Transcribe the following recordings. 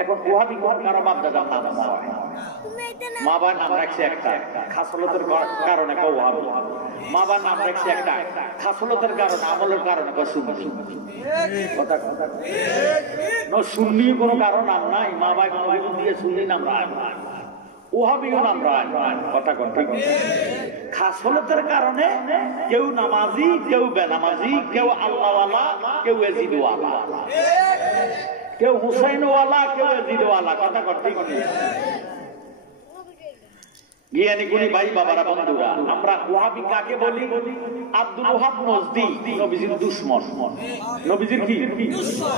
এখন ওয়াহাবি কোন কারো বাপ দাদার নাম হয় মা বাবার নাম রাখছে একটা খাসলতের কারণে কো ওয়াহাবি মা বাবার নাম রাখছে একটা খাসলতের কারণে আমলের কারণে কো সুন্নি কথা কথা নো সুন্নি কোনো কারণ নাম নাই মা বাবা কোনো কিছু দিয়ে সুন্নি নাম রাখ ওয়াহাবিও নাম রাখ কথা কথা খাসলতের কারণে কেউ নামাজি কেউ বেনামাজি কেউ আল্লাহওয়ালা কেউ এজিদওয়ালা কেউ হুসাইনওয়ালা কেউ এজিদওয়ালা কথা করতে জ্ঞানী গুণী ভাই বাবারা বন্ধুরা আমরা ওয়াহাবি কাকে বলি আব্দুল ওয়াহাব নজদি নবীজির দুশমন নবীজির কি দুশমন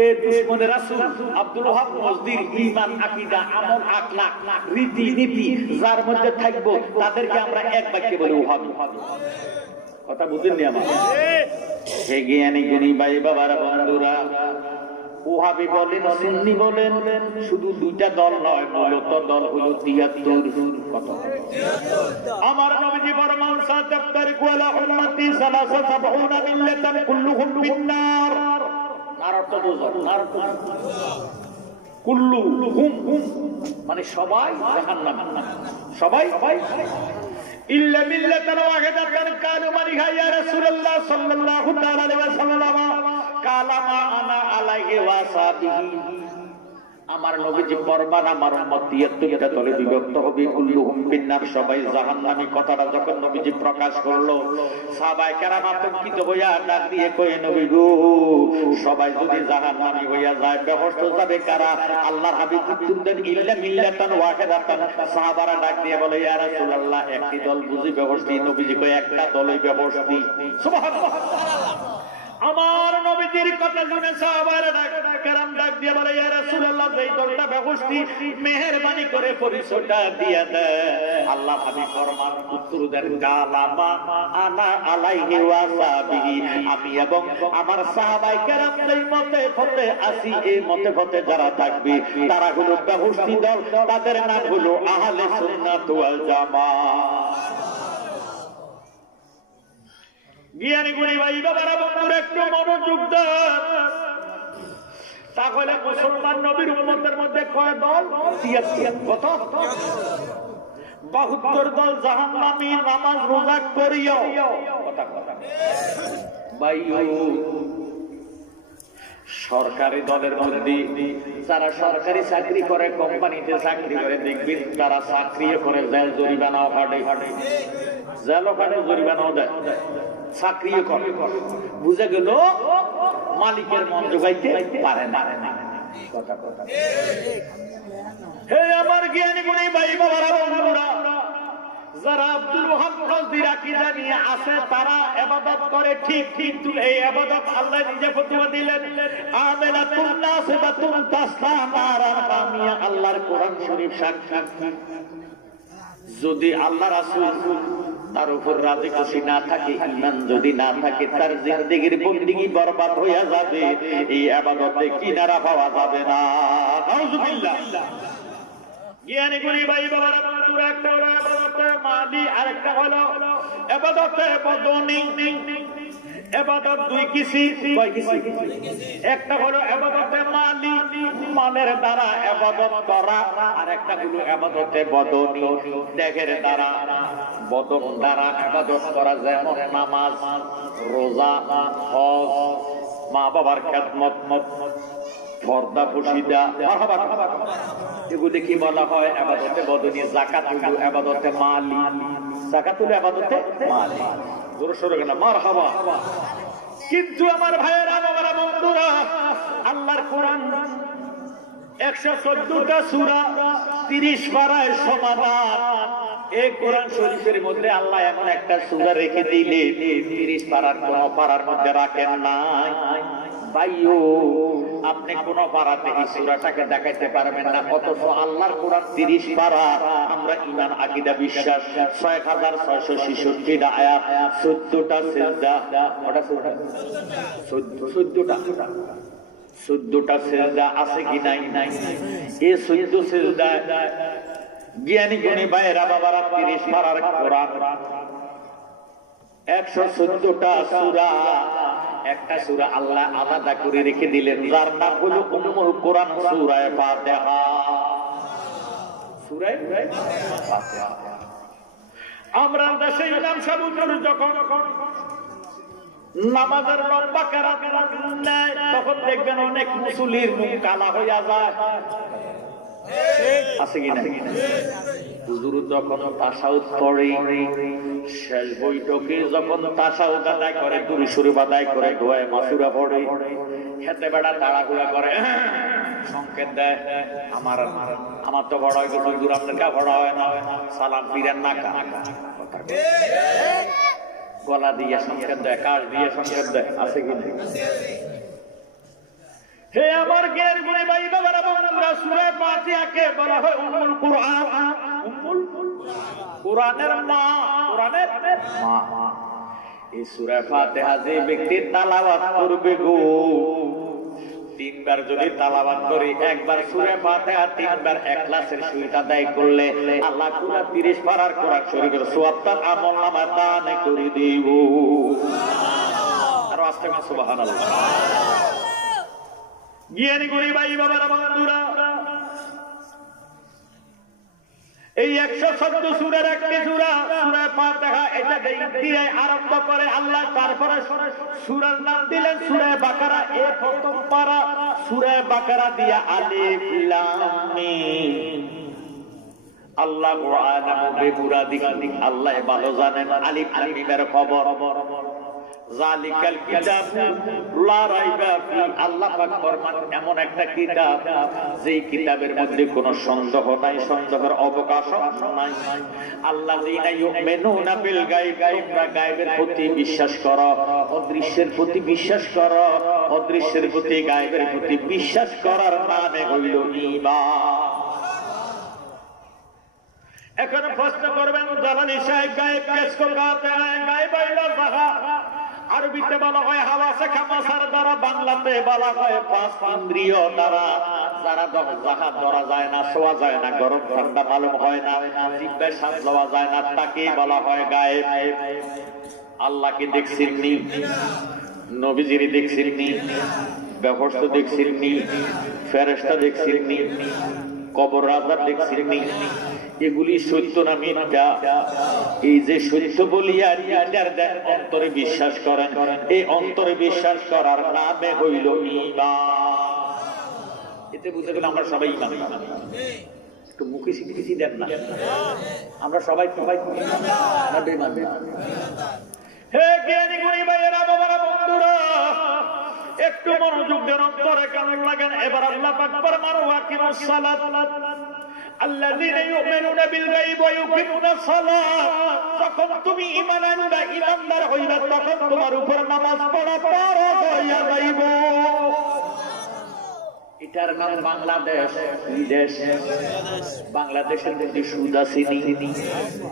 এই দুশমনের রাসূল আব্দুল ওয়াহাব নজদির ঈমান আকীদা আমল আখলাক রীতি নীতি যার মধ্যে থাকবো তাদেরকে আমরা এক বাক্যে বলি ওয়াহাবি কথা বুঝেননি আমার হে জ্ঞানী গুণী ভাই বাবারা বন্ধুরা ওয়াহাবি বলেন সুন্নি বলেন শুধু দুইটা দল নয় মূলত দল হলো 73 কত আমার নবীজি ফরমান সাতাফতারিকু আলা উম্মতি 73 মিল্লাতান কুল্লুহুম ফিন্নার নার অর্থ বুঝো নার কুল্লুহুম মানে সবাই জাহান্নামে সবাই ইল্লা মিল্লাতান ওয়াহিদাতান কানু মারিহা ইয়া রাসূলুল্লাহ সাল্লাল্লাহু তাআলা আলাইহি ওয়াসাল্লাম কালামা আনা আলাইহি ওয়াসাবিহি আমার নবীজি ফরমান আমার উম্মত 73 টা দলে বিভক্ত হবে কুল্লুহুম ফিন্নার সবাই জাহান্নামী কথাটা যখন নবীজি প্রকাশ করলো সাহাবায়ে কেরাম আতঙ্কিত হইয়া ডাক দিয়ে কই নবী গো সবাই যদি জাহান্নামী হইয়া যায় বেহেশত যাবে কারা আল্লাহর হাবিব উত্তর দেন ইল্লা মিল্লাতান ওয়াহিদাতান সাহাবারা ডাক দিয়ে বলে ইয়া রাসূলুল্লাহ একটি দল বুঝি বেহেশতি নবীজি কই একটা দলই বেহেশতি সুবহানাল্লাহ আমার নবীজির কথা শুনে সাহাবারা কেরাম ডাক দিয়ে বলে ইয়া রাসূলুল্লাহ এই দলটা বেহেশতি মেহেরবানি করে পরিচয়টা দিয়ে দেন আল্লাহ হাবিব ফরমান উত্তর দেন কালামা আনা আলাইহি ওয়াসাবিহি আমি এবং আমার সাহাবায়ে কেরাম এই মতে ফতে আসি এই মতে ফতে যারা থাকবে তারা হলো বেহেশতি দল তাদের নাম হলো আহলে সুন্নাত ওয়াল জামাত জ্ঞানী গুণী ভাই বাবারা বন্ধুরা একটু মনোযোগ দেন তাহলে মুসলমান নবীর উম্মতের মধ্যে কয় দল 73 কত 72 দল জাহান্নামী নামাজ রোজা করিও কথা কথা ভাইও সরকারি দলের মধ্যে যারা সরকারি চাকরি করে কোম্পানিতে চাকরি করে দেখবেন তারা চাকরি করে জেল জরিমানাও হাটে জেল ওখানে জরিমানাও দেয় চাকরি করে বুঝে গেল মালিকের মন জোগাইতে পারে না কথা কথা হে আমার জ্ঞানী গুণী ভাই বাবারা বন্ধুরা যারা আব্দুল ওয়াহাব নজদির আকীদা নিয়ে আছে তারা ইবাদত করে ঠিক কিন্তু এই ইবাদত আল্লাহ নিজে ফতোয়া দিলেন আমানাতুন নাসিবাতুন তাসলামারান কামিয়া আল্লাহর কোরআন শরীফ সাক্ষী যদি আল্লাহ রাসূল তার উপর রাজি খুশি না থাকে ঈমান যদি না থাকে তার জিন্দেগীর বندگی বরবাদ হয়ে যাবে এই ইবাদতে কিনারা পাওয়া যাবে না নাউজুবিল্লাহ জ্ঞানী গুণী ভাই বাবারা বন্ধুরা একটা হলো ইবাদতে মালি আরেকটা হলো ইবাদতে বদনি ইবাদত দুই কিসি কয় কিসি একটা হলো ইবাদতে মালি মালের দ্বারা ইবাদত করা আর একটা হলো ইবাদতে বদনি দেহের দ্বারা বদন দ্বারা ইবাদত করা যেমন নামাজ রোজা হজ মা বাবার খেদমত পর্দা পুশিদা মারহাবা এগুলো কি বলা হয় ইবাদতে বদনি যাকাত হলো ইবাদতে মালি যাকাত হলো ইবাদতে মালি জোরে সোরে না মারহাবা কিন্তু আমার ভাইয়েরা বাবারা বন্ধুরা আল্লাহর কোরআন 114টা সূরা 30 পারায় সমাধান এই কোরআন শরীফের মধ্যে আল্লাহ এমন একটা সূরা রেখে দিলেন 30 পারার কোন পারার মধ্যে রাখেন নাই ভাইও আপনি কোন পারাতে এই সূরাটাকে দেখাইতে পারবেন না অথচ আল্লাহর কোরআন 30 পারা আমরা ঈমান আকীদা বিশ্বাস 6666টা আয়াত 14টা সিজদা ওটা 14টা সিজদা আছে কি নাই এই 14 সিজদা জ্ঞানী গুণী ভাইরা বাবারা 30 পারার কোরআন 114টা সূরা একটা সূরা আল্লাহ আলাদা করে রেখে দিলেন, যার নাম হলো উম্মুল কোরআন, সূরা ফাতিহা। সূরা ফাতিহা। আমরা দেশে ইমাম সাহেব যখন নামাজের লম্বা কেরাত নেয়, তখন দেখবেন অনেক মুসল্লির মুখ কালা হইয়া যায়, আছে কিনা? হুজুর যখন তাশাহুদ পড়ে, শেষ বৈঠকে যখন তাশাহুদ আদায় করে, দুরূদ শরীফ আদায় করে, দোয়া মাসুরা পড়ে, খেতে বেড়া তাড়াহুড়া করে, সংকেত দেয়, আমার তো বড় হয়ে গেছে, হুজুর আপনার কা বড় হয় না, সালাম ফিরেন না, গলা দিয়ে সংকেত দেয়, কাজ দিয়ে সংকেত দেয়, আছে কিনা? হে আমার জ্ঞান গুণী ভাই বাবারা, বন্ধুরা, সূরা ফাতিহাকে বলা হয় উম্মুল কোরআন, উম্মুল কোরআনের মা, কোরআনের মা। এই সূরা ফাতিহা যে ব্যক্তি তেলাওয়াত করবে গো, তিনবার যদি তেলাওয়াত করি, একবার সূরা ফাতিহা তিনবার ইখলাসের সহিত আদায় করলে আল্লাহ পুরা 30 পারার কোরআন শরীফের সওয়াবটা আমলনামায় দান করে দিব। আর আস্তে করে সুবহানাল্লাহ। জ্ঞানী গুণী ভাই বাবারা, বন্ধুরা, এই 114 সূরার একটি সূরা সূরা ফাতিহা, এটা দিয়ে আরম্ভ করে আল্লাহ, তারপরে সূরার নাম দিলেন সূরা বাকারা। এই প্রথম পারা সূরা বাকারা দিয়া আলিফ লাম মিম। আল্লাহ আ'লামু বিমুরাদিহি, আল্লাহ ভালো জানেন আলিফ লাম মিমের খবর। যালিকাল কিতাবু লা রাইবা ফি, আল্লাহ পাক ফরমান এমন একটা কিতাব যেই কিতাবের মধ্যে কোনো সন্দেহ নাই, সন্দেহের অবকাশ নাই। আল্লাযীনা ইউমিনুনা বিল গায়ব, তোমরা গায়বের প্রতি বিশ্বাস করো, অদৃশ্যের প্রতি বিশ্বাস করো, অদৃশ্যের প্রতি গায়বের প্রতি বিশ্বাস করার মানে হইল ঈমান। এখন প্রশ্ন করবেন জালালী সাহেব, গায়ব কিসকো कहते हैं? গায়ব হইল যাহা আরবিতে বলা হয় হাওয়াসে খামাসার দ্বারা, বাংলাতে বলা হয় পাঁচ ইন্দ্রিয় দ্বারা, যারা যাহা ধরা যায় না, ছোঁয়া যায় না, গরম ঠান্ডা মালুম হয় না, জিহ্বায় স্বাদ লওয়া যায় না, তাকে বলা হয় গায়েব। আল্লাহকে দেখছেননি, নবীজির দেখছেননি, বেহেশত দেখছেননি, ফেরেশতা দেখছেননি, কবর রাজা দেখছেননি, এগুলি সত্য না মিথ্যা? এই যে সত্য বলিয়া অন্তরে বিশ্বাস করেন, এই অন্তরে বিশ্বাস করার নামে হইল ঈমান। এতে বুঝতে গেলে আমরা সবাই ঈমান। একটু মুখে স্বীকৃতি দেন না, আমরা সবাই না বেঈমান? হে জ্ঞানী গুণী ভাইয়েরা, বাবারা, বন্ধুরা, একটু মনোযোগ দেন, অন্তরে কান লাগান। এবার আল্লাহ পাক ফরমান ওয়াকিমুস সালাত, আল্লাযীনা ইউমিনুনা বিল গায়ব ওয়া ইউকিমুনাস সালাত। যখন তুমি ঈমান আনবা, ঈমানদার হইবা, তখন তোমার উপর নামাজ পড়া ফরজ হইয়া যাইব। এটার নাম বাংলাদেশ। দেশ বাংলাদেশের মধ্যে সুদ আসেনি,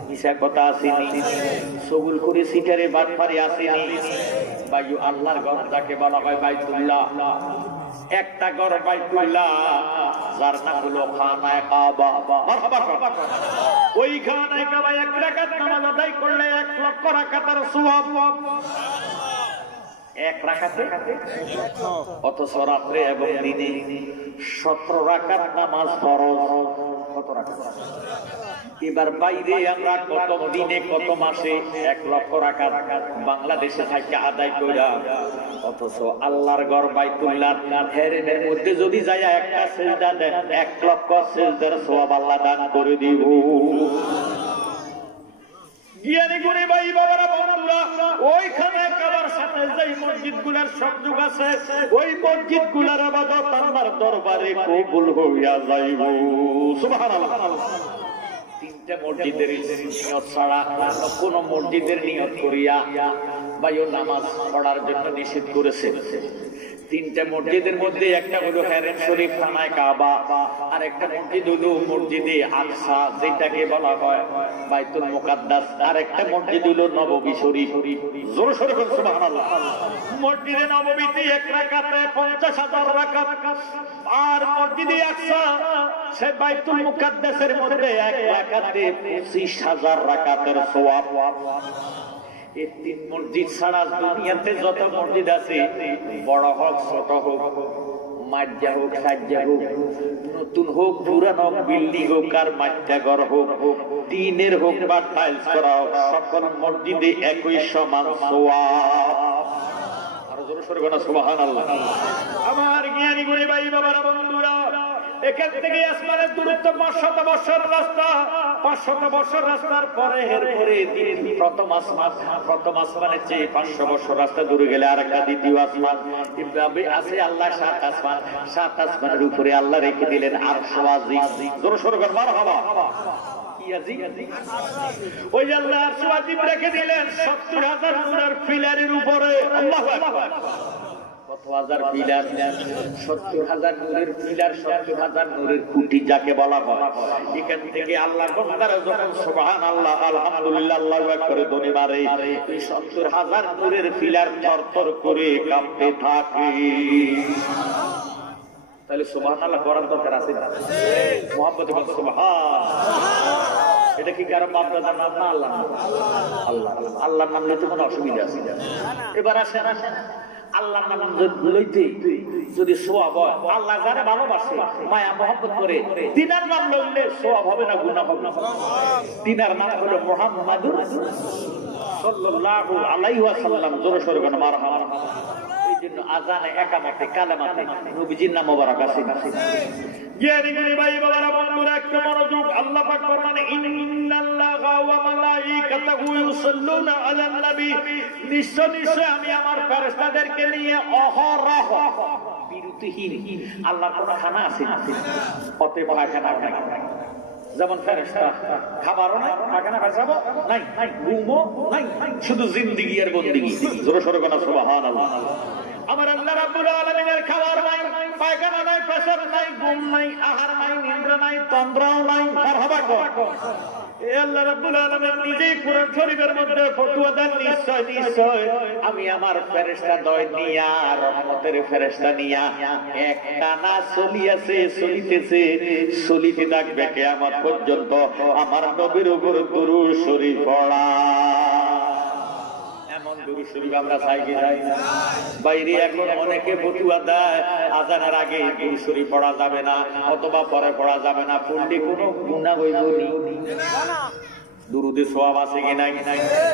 মিশা কথা আসেনি, সগুল করে সিটারে বাটপারি আসেনি। বায়ু আল্লাহর ঘর যাকে বলা হয় বাইতুল্লাহ, একটা ঘর বাইতুল্লাহ, যার নাম হলো খানায়ে কাবা। ওই খানায়ে কাবা এক রাকাত নামাজ আদায় করলে 1 লক্ষ রাকাতের সওয়াব। এক রাকাতে, অথচ রাত্রে এবং দিনে 17 রাকাত নামাজ ফরজ। কত রাকাত? এবার বাইরে আমরা কত দিনে কত মাসে 1 লক্ষ রাকাত বাংলাদেশে থেকে আদায় কইরা, অথচ আল্লাহর ঘর বাইতুল্লাহ হেরেমের মধ্যে যদি যায় একটা সিজদা দেন, 1 লক্ষ সিজদার সওয়াব আল্লাহ দান করে দিব। জ্ঞানী গুণী ভাই বাবারা, বন্ধুরা, ওইখানে কাবার সাথে যেই মসজিদগুলোর সংযোগ আছে, ওই মসজিদগুলোর ইবাদত আল্লাহর দরবারে কবুল হইয়া যাইব। সুবহানাল্লাহ। 3টা মসজিদের নিয়ত ছাড়া কোন মসজিদের নিয়ত করিয়া ভাইও নামাজ পড়ার জন্য নিষেধ করেছে। 3টা মসজিদের মধ্যে একটা হলো হারম শরীফ খানায়ে কাবা, আর একটা মসজিদ হলো মসজিদে আকসা, যেটাকে বলা হয় বাইতুল মুকাদ্দাস, আর একটা মসজিদ হলো নববী শরীফ। জোরে সোরে বলুন সুবহানাল্লাহ। মসজিদে নববীতে 1 রাকাতে 50,000 রাকাত, আর মসজিদে আকসা সে বাইতুল মুকাদ্দাসের মধ্যে 1 রাকাতে 25,000 রাকাতের সওয়াব। এই 3 মসজিদ ছাড়া দুনিয়াতে যত মসজিদ আছে, বড় হোক ছোট হোক, মাজ্জা হোক সাজ্জা হোক, নতুন হোক পুরানো বিল্ডিং হোক আর মাজ্জা ঘর হোক, টিনের হোক বা টাইলস করা হোক, সকল মসজিদে একই সমান সওয়াব। আর জোরে সোরে বলো সুবহানাল্লাহ। আমার জ্ঞানী গুণী ভাই বাবারা বন্ধুরা, এখান থেকে আসমানের দূরত্ব 500 বছর রাস্তা। 500 বছর রাস্তার পরে এরপরে প্রথম আসমানের চেয়ে 500 বছর রাস্তা দূরে গেলে আরেকটা দ্বিতীয় আসমান। এভাবে আছে আল্লাহ 7 আসমান। 7 আসমানের উপরে আল্লাহ রেখে দিলেন আরশ আজিম। জোরে সোরে বলো মারহাবা। কি আজিম? ওই আল্লাহ আরশ আজিম রেখে দিলেন 70,000 নূরের পিলারের উপরে। আল্লাহু আকবার। কত হাজার পিলার? 70,000 নূরের পিলার, 70,000 নূরের খুঁটি যাকে বলা হয়। এখান থেকে আল্লাহর বান্দারা যখন সুবহানাল্লাহ আলহামদুলিল্লাহ আল্লাহু আকবার ধ্বনি মারে, এই 70,000 নূরের পিলার থরথর করে কাঁপতে থাকে। তাহলে সুবহানাল্লাহ করার দরকার আছে না? মুহাব্বতে বল সুবহান। এটা কি কারো বাপ দাদার নাম না আল্লাহ? আল্লাহ। আল্লাহর নাম নিতে কোনো অসুবিধা আছে? এবার আসেন আল্লাহর নাম লইতে যদি সওয়াব হয়, আল্লাহ যারা ভালোবাসে মায়া মহব্বত করে, তিনার নাম লইলে সওয়াব হবে না গুনাহ হবে না? তিনার নাম হলো মুহাম্মাদুর সাল্লাল্লাহু আলাইহি ওয়াসাল্লাম। জোরে সোরে বলেন মারহাবা। এইজন্য আযানে একামতে কালেমাতে নবীজির নাম মোবারক আছে। জ্ঞানী গুণী ভাই বাবারা বন্ধুরা একটু মনোযোগ। আল্লাহ পাক ফরমান ইন্নাল্লাহা ওয়া মালাইকাতাহু ইউসাল্লুনা আলান নবী। নিশ্চয় আমি আমার ফেরেশতাদেরকে নিয়ে অহরহ বিরতিহীন। আল্লাহর কোন খানা আছে না? অতএব পায়খানা নাই। যেমন ফেরেশতা খাবারও নাই, পায়খানা পেশাবো নাই, ঘুমও নাই, শুধু জিন্দেগি আর বন্দেগি। জোরে সোরে বলেন সুবহানাল্লাহ। আমার আল্লাহ রাব্বুল আলামিনের খাবার নাই, পায়খানা নাই, পেশাব নাই, ঘুম নাই, আহার নাই, নিদ্রা নাই, তন্দ্রাও নাই। মারহাবা কর। এ আল্লাহ রাব্বুল আলামিন নিজেই কোরআন শরীফের মধ্যে ফতোয়া দেন, নিশ্চয় আমি আমার ফেরেশতা দয় নিয়া, রহমতের ফেরেশতা নিয়া একটানা চলিতে থাকবে কিয়ামত পর্যন্ত আমার নবীর উপর দুরূদ শরীফ পড়া। দুরূদ শরীফ আমরা চাই কি চাই না? বাইরে এখন অনেকে ফতোয়া দেয় আযানের আগে দুরূদ শরীফ পড়া যাবে না, অথবা পরে পড়া যাবে না। পড়লে কোনো গুনাহ হইব না। দুরুদে সওয়াব আছে কি নাই?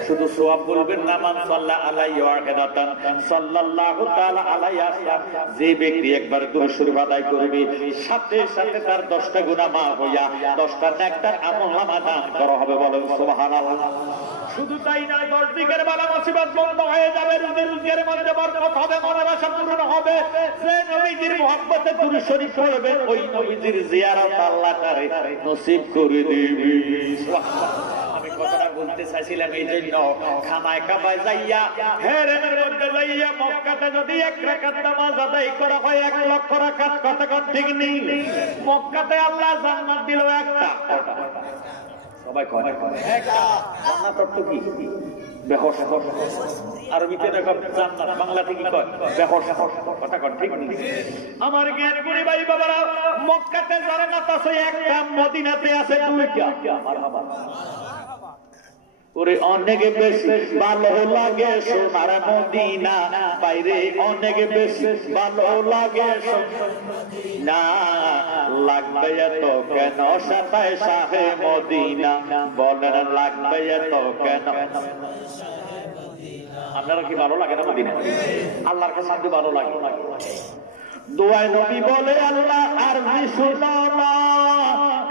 শুধু সওয়াব বলবেন না, মান সাল্লা আলাইহি ওয়া আহাদাতান সাল্লাল্লাহু তাআলা আলাইহি আসলাম। যে ব্যক্তি একবার দুরূদ শরীফ আদায় করবে, সাথে সাথে তার 10টা গুনাহ মাফ হইয়া 10টা নেকটার আমলনামা দান করা হবে। বলেন সুবহানাল্লাহ। শুধু তাই নয়, 10 দিকের বালা মুসিবত বন্ধ হয়ে যাবে, রুজির মধ্যে বরকত হবে, মনের আশা পূরণ হবে। যে নবীজির মুহাব্বতে দুরূদ শরীফ পড়বে, ওই নবীজির জিয়ারত আল্লাহ তারে নসিব করে দিবে। সুবহানাল্লাহ। আমি কথাটা বলতে চাইছিলাম এই জন্য, খানায় কাবায় যাইয়া, হেরেমের মধ্যে যাইয়া মক্কাতে যদি 1 রাকাত নামাজ আদায় করা হয় 1 লক্ষ রাকাত। কথা ঠিক নেই? মক্কাতে আল্লাহ জান্নাত দিল একটা। সবাই কয় একটা। জান্নাত অর্থ কি? বেহশ। আরবিতে দেখো জান্নাত, বাংলাতে কি কয়? বেহশ। কথা ঠিক নেই? আমার জ্ঞান গুণী ভাই বাবারা, মক্কাতে জান্নাত আছে একটা, মদিনাতে আছে 2টা। মারহাবা। ওরে অনেক বেশি ভালো লাগে সোনার মদিনা, বাইরে অনেক বেশি ভালো লাগে না, লাগবে এত কেন সাতায় শাহে মদিনা? বলেন লাগবে এত কেন? আপনারা কি ভালো লাগে না মদিনা? আল্লাহর কাছে ভালো লাগে। দোয়ায় নবী বলে আল্লাহ আর শুনো না,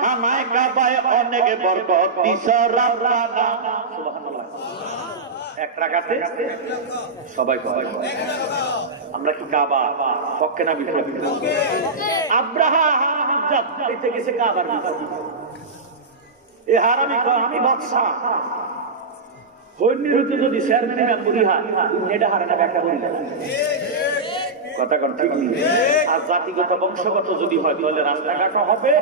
খানায় কাবায় অনেক বরকত দিছো রাব্বানা। সুবহানাল্লাহ। 1 রাকাতে সবাই কয় আমরা কি কাবা পক্ষে না বিপক্ষে? আব্রাহা হারামি যাইতে গেছে কাবার ভিতরে। এই হারামি কয় আমি বাদশা। হইনির হইতে যদি চেয়ারম্যান মেম্বরি হয়, এটা হারানা ব্যাখ্যা করি না। কথা ঠিক নেই? আর জাতিগত বংশগত যদি হয়, তাহলে রাস্তাঘাট হবে,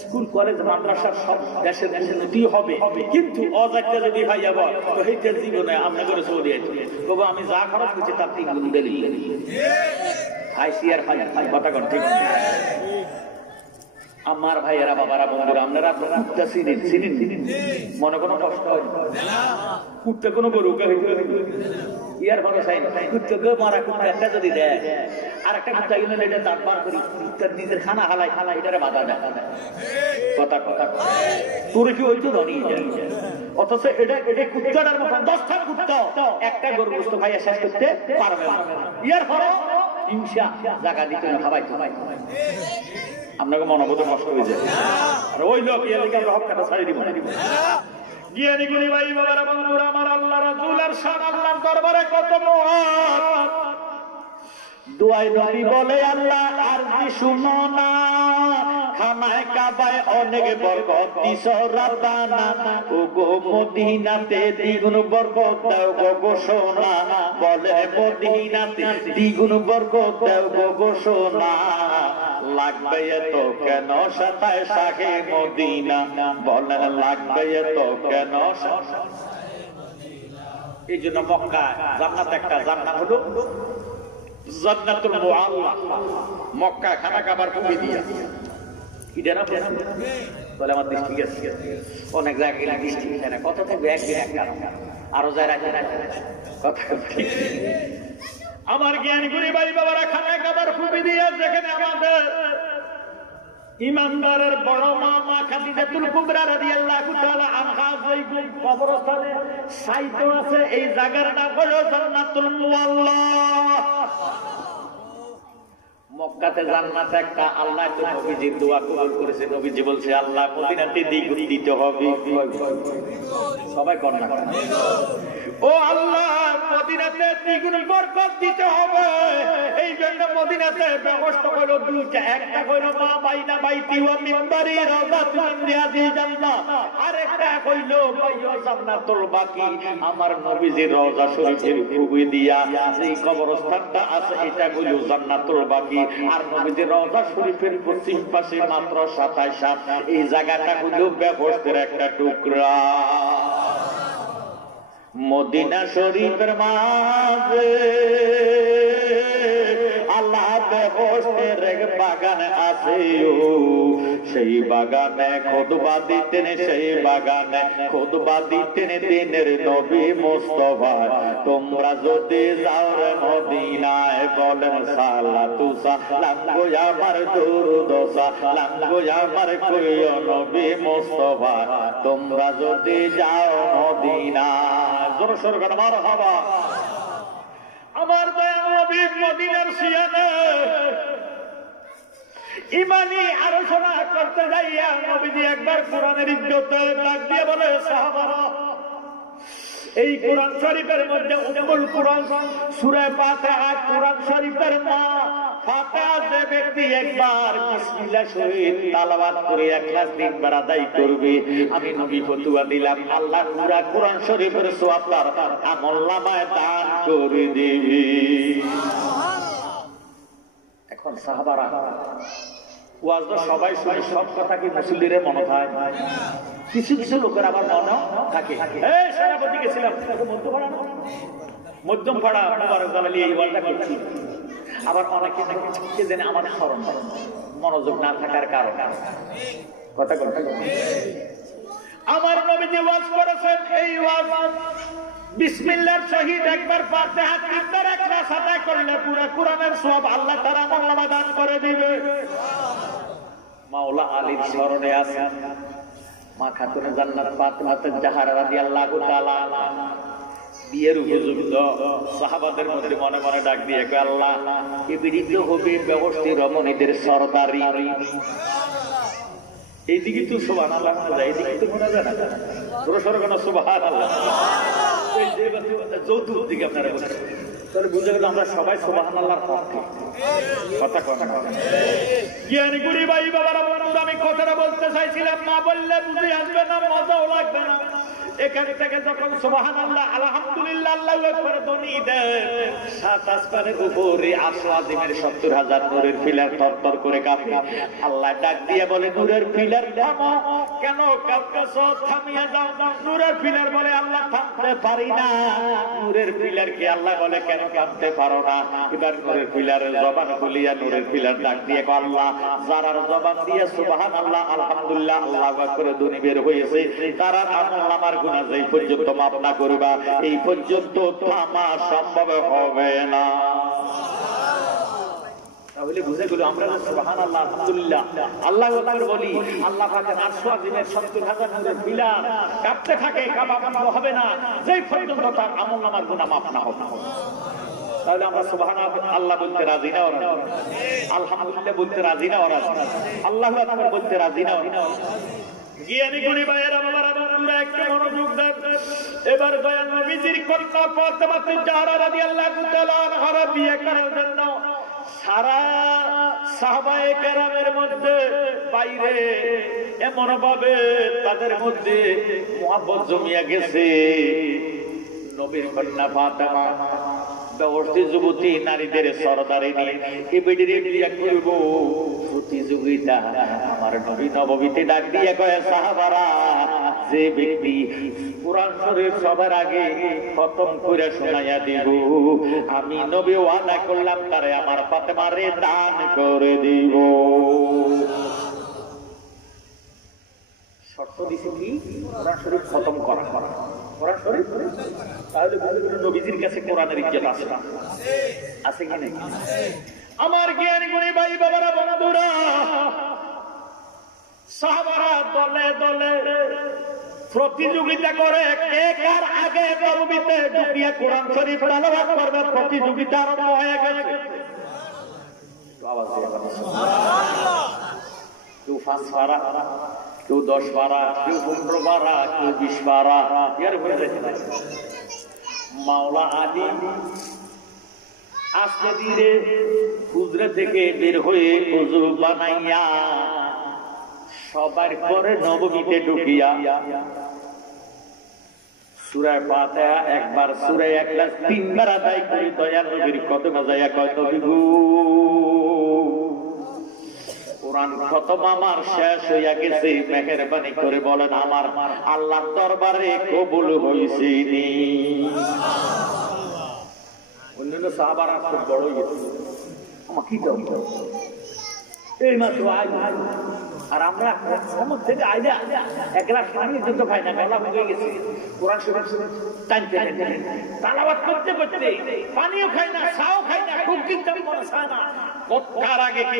স্কুল কলেজ মাদ্রাসা সব দেশের উন্নতি হবে। কিন্তু অজাতিটা যদি হয় আবার, তো এইটার জীবনে আমরা করে চলে যাই। তবু আমি যা খরচ করছি তার 3 গুণ দিলি খাইছি আর খাই। কথা ঠিক নেই? আমার ভাইয়েরা বাবারা বন্ধুরা আপনারা কুত্তা চিনেন মনে কোনো কষ্ট হয় কুত্তা কোনো গরু ইয়ার ভালো চাই কুত্তাকে মারা কুত্তা একটা যদি দেয় আর একটা কুত্তা কিনে এটা দাঁত বার করি কুত্তার নিজের খানা হালাই এটারে বাধা দেয় কথা তোর কি হইতো ধনী অথচ এটা কুত্তাটার মতো 10টা কুত্তা একটা গরু গোশত খাইয়া শেষ করতে পারবে না ইয়ার ফলে হিংসা জায়গা দিতে না খাবাই আপনাকে মনোবোধ নষ্ট হয়ে যায় আর ওই লোক আমরা হকটা ছাড়ি দিব জ্ঞানী গুণী ভাই বাবারা বন্ধুরা আমার আল্লাহ রাসূলের শান আল্লাহর দরবারে কত মহৎ দুআই নবী বলে আল্লাহ আর কি শুনো না খানায় কাবায় অনেক বরকত দিছো রাব্বানা ও গো মদিনাতে দ্বিগুণ বরকত দাও গো ঘোষণা বলে মদিনাতে দ্বিগুণ বরকত দাও গো ঘোষণা লাগবে এত কেন সাতায় শাহে মদিনা বলেন লাগবে এত কেন এই জন্য মক্কা জান্নাত একটা জান্নাত হলো জান্নাতুল মুআল্লা মক্কা খানা খাবার খুবই দিয়া এটা না বলে আমার দৃষ্টি গেছে অনেক জায়গায় গেলে দৃষ্টি গেছে না কত থাকবে একদিন আরো যায় রাখে কথা ঠিক আমার জ্ঞান গুণী ভাই বাবারা খানা খাবার খুবই দিয়া যেখানে আমাদের ইমানদারের বড় মা খাদিজাতুল কুবরা রাদিয়াল্লাহু তাআলা আনহা ওই কবরস্থানে সাইতো আছে এই জায়গার নাম হলো জান্নাতুল মুআল্লা মক্কাতে জান্নাত একটা আল্লাহ তো নবীজির দোয়া কবুল করেছে নবীজি বলছে আল্লাহ মদিনাতে দ্বিগুণ দিতে হবে সবাই করেন না ও আল্লাহ মদিনাতে দ্বিগুণ বরকত দিতে হবে এই জন্য মদিনাতে ব্যবস্থা হলো দুইটা একটা হলো মা বাইনা বাইতি ওয়া মিনবারি রাওদাতুন মিন রিয়াদিল জান্নাহ আরেকটা হইলো বাইয়ু জান্নাতুল বাকি আমার নবীজির রওজা শরীফের খুবই দিয়া এই কবরস্থানটা আছে এটা হইলো জান্নাতুল বাকি আর নবীজির রওজা শরীফের পশ্চিম পাশে মাত্র 27 হাত এই জায়গাটা হইলো ব্যবস্থার একটা টুকরা মদিনা শরীফের মাঝে আল্লাহ বেহেশতের এক বাগান আছে সেই বাগানে খুতবা দিতেন দিনের নবী মুস্তাফা তোমরা যদি যাও রে মদিনায় বলেন সালাতু সালাম গো আমার দুরূদ সালাম গো আমার কইও নবী মুস্তাফা তোমরা যদি যাও মদিনায় জোরে সোরে করে মারহাবা আমার দয়াল নবী মদিনার সিয়ানে ইমানি আলোচনা করতে যাইয়া নবীজি একবার কোরআনের ইজ্জতে ডাক দিয়ে বলে সাহাবারা এই কোরআন শরীফের মধ্যে উম্মুল কোরআন সূরা ফাতিহা কোরআন শরীফের মা ফাতিহা যে ব্যক্তি একবার বিসমিল্লাহ শরীফ তেলাওয়াত করে ইখলাস তিনবার আদায় করবে আমি নবী ফতোয়া দিলাম আল্লাহ পুরা কোরআন শরীফের সওয়াব তার আমলনামায় দান করে দিবে এখন সাহাবারা ওয়াজ সবাই শুনে সব কথা কি মুসল্লিদের মনে হয় কিছু কিছু লোকের আবার মনে থাকে এই সেনাপতি গেছিলাম মধ্যম পাড়া মুবারক জালালি এই ওয়াজটা করছি আবার অনেকে কে জানে আমার স্মরণ মনোযোগ না থাকার কারণে কথা আমার নবীজি ওয়াজ করেছেন এই ওয়াজ বিসমিল্লাহর শহীদ একবার ফাতিহা তিনবার ইখলাস আদায় করলে পুরো কোরআনের সওয়াব আল্লাহ তাআলা আমলনামা দান করে দিবে মাওলা আলীর স্মরণে আছে মা খাতুনে জান্নাত ফাতিমা জাহরা রাদিয়াল্লাহু তাআলা বিয়ের উপযুক্ত সাহাবাদের মধ্যে মনে মনে ডাক দিয়ে কয় আল্লাহ এই বিড়িত হবে ব্যবস্থিত রমণীদের সরদারি এইদিকে তো সুবহানাল্লাহ যায় এইদিকে তো মনে যায় না জোরে সোরে কোন সুবহানাল্লাহ এই যে যৌতুক দিকে আপনারা বলেন তাহলে বুঝে গেল আমরা সবাই সুবহানাল্লাহর পক্ষে কথা কথা জ্ঞানী গুণী ভাই বাবারা বন্ধু আমি কথাটা বলতে চাইছিলাম না বললে বুঝে আসবে না মজাও লাগবে না এখান থেকে যখন সুবহানাল্লাহ আলহামদুলিল্লাহ আল্লাহু আকবার ধ্বনি দেয়, সাত আসমানের উপরে আরশ আজিমের 70,000 নূরের পিলার থরথর করে কাঁপে। আল্লাহ ডাক দিয়ে বলে, নূরের পিলার থামো, কেন কাঁপতেছো? থামিয়ে যাও। নূরের পিলার বলে, আল্লাহ থামতে পারি না। নূরের পিলারকে আল্লাহ বলে, কেন কাঁপতে পারো না? এবার নূরের পিলারের জবান খুলিয়া নূরের পিলার ডাক দিয়ে আল্লাহ, যারার জবান দিয়ে সুবহানাল্লাহ আলহামদুলিল্লাহ আল্লাহু আকবার ধ্বনি বের হয়েছে, তারা আমলনামার গুনাহ যেই পর্যন্ত মাফ না করবা, এই পর্যন্ত থামা সম্ভব হবে না। তাহলে বুঝে গেল আমরা সুবহানাল্লাহ আলহামদুলিল্লাহ আল্লাহু আকবার বলি, আল্লাহ পাকের আরশ আজিমের 70,000 নূরের পিলার কাঁপতে থাকে, কাঁপানো হবে না যেই পর্যন্ত তার আমলনামার গুনাহ মাফ না হবে। তাহলে আমরা সুবহানাল্লাহ বলতে রাজি না, ওরা আলহামদুলিল্লাহ বলতে রাজি না, ওরা আল্লাহু আকবার বলতে রাজি না। জ্ঞানী গুণী ভাইয়েরা বাবারা, আমরা একটু মনোযোগ দেন। এবার দয়াল নবীজির কন্যা ফাতেমা জাহরা রাদিয়াল্লাহু তাআলা আনহা বিয়ে করার জন্য সারা সাহাবায়ে কেরামের মধ্যে বাইরে এমন ভাবে তাদের মধ্যে মুহাব্বত জমিয়া গেছে। নবীর কন্যা ফাতেমা ব্যবস্থিত যুবতী নারীদের সরদারিনী এবিডিরে বিয়ে করব প্রতিযোগিতা। আমার নবী নববীতে ডাক দিয়ে কয়, সাহাবারা, যে ব্যক্তি কুরআন শরীফ সবার আগে খতম করে শোনাইয়া দিব, আমি নবী ওয়াদা করলাম তারে আমার ফাতেমারে দান করে দিব। শর্ত দিছে কি? কোরআন শরীফ খতম করা। কোরআন শরীফ তাহলে নবীজির কাছে কোরআনের ইজ্জত আছে, আছে কি না? আমার জ্ঞানী গুণী ভাই বাবারা, বন্ধুরা, সাহাবারা দলে দলে প্রতিযোগিতা করে কে কার আগে নববীতে ঢুকিয়ে কোরআন শরীফ তেলাওয়াত করবে। প্রতিযোগিতা আরম্ভ হয়ে গেছে। কেউ 5 পারা, কেউ 10 পারা, কেউ 15 পারা, কেউ 20 পারা। এর হয়ে যাচ্ছে মাওলা আলী আজকে ধীরে হুজরা থেকে বের হয়ে ওযু বানাইয়া সবার পরে নববীতে ঢুকিয়া সূরা ফাতিহা একবার, সূরা ইখলাস 3 বার আদায় করে দয়াল নবীর কদমে যায়া কয়, নবী গো, কোরআন খতম আমার শেষ হইয়া গেছে, মেহেরবানি করে বলেন আমার আল্লাহর দরবারে কবুল হইছে নি। অন্যান্য সাহাবারা খুব বড় হয়ে গেছে, আমার কি দাও এই মাত্র আয়, আর আমরা সমুদ্র থেকে আইলে এক গ্লাস পানির জন্য খাই না, গলা হয়ে গেছে। কোরআন শরীফ টানতে তালাওয়াত করতে করতে পানিও খাই না, চাও খাই না, খুব চিন্তা মনে চায় না কার আগে কে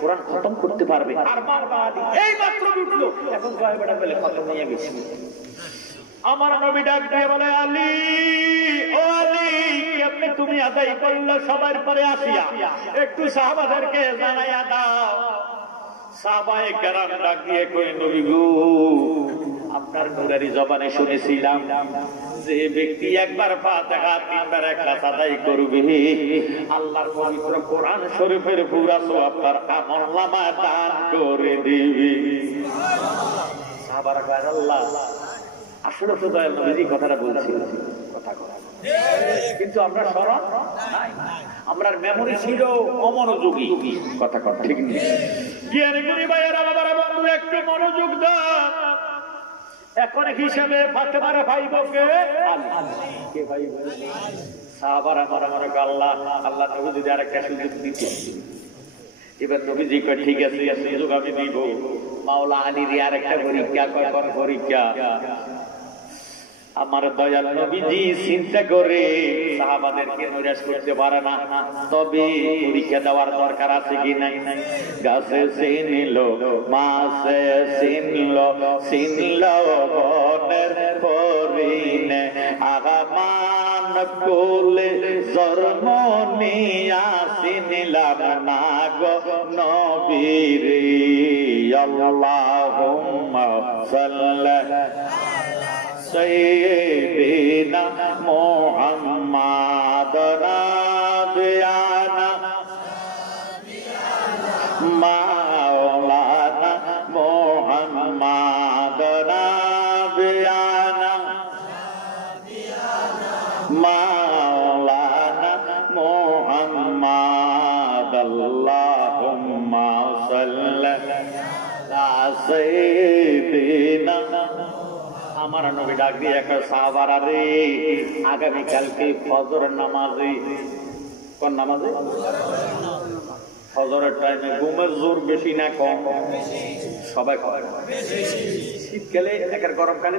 কোরআন খতম করতে পারবে। আর বারবার এই মাত্র উঠলো, এখন কয় বেটা বলে খতম নিয়ে গেছি। আমার নবী ডাক দিয়ে বলে, আলী, ও আলী, কেমনে তুমি আদায় করলে সবার পরে আসিয়া একটু সাহাবাদেরকে জানাইয়া দাও। সাহাবায়ে কেরাম ডাক দিয়ে কই, নবী গো, আপনার নুরারি জবানে শুনেছিলাম যে ব্যক্তি একবার ফাতিহা 3 বার ইখলাস আদায় করবে, আল্লাহর পবিত্র কোরআন শরীফের পুরা সওয়াব তার আমলনামায় দান করে দিবে। সাহাবারা কয়, আল্লাহ, আসলে তো দয়াল নবীজি কথাটা বলছিলেন, কথা কথা, কিন্তু আমরা স্মরণ নাই, আমরার মেমোরি ছিল অমনোযোগী, কথা কথা ঠিক নেই। জ্ঞানী গুণী ভাইয়েরা বাবারা, বন্ধু, একটু মনোযোগ দাও। এখন হিসাবে ফাতেমার ভাইবো কে? কে ভাইবো? সাহাবারা মারামারে আল্লাহ আল্লাহ নবী যদি আরেকটা সুযোগ দিতে। এবার নবীজি কয়, ঠিক আছে, সুযোগ আমি দিব। মাওলা আলীর আরেকটা পরীক্ষা, কয়বার পরীক্ষা? আমার দয়াল নবীজি চিন্তা করে সাহাবাদেরকে নিরাশ করতে পারে না, তবে পরীক্ষা দেওয়ার দরকার আছে কি নাই? গাছে চিনল, মাছে চিনল, চিনল বনের পরিনে, আগামান কোলে জন্ম নিয়া চিনিলাম না গো নবীরে। আল্লাহুম্মা সাল্লি সাইয়্যিদিনা মুহাম্মাদ নাবিয়ানা মাওলানা মুহাম্মাদ নাবিয়ানা সাল্লি আলা সাইয়্যিদিনা। আমার নবী ডাক দিয়ে একটা সাহাবারা রে, আগামী কালকে ফজরের নামাজে, কোন নামাজে? ফজরের টাইমে ঘুমের জোর বেশি না কম? সবাই কয় শীতকালে একের গরমকালে,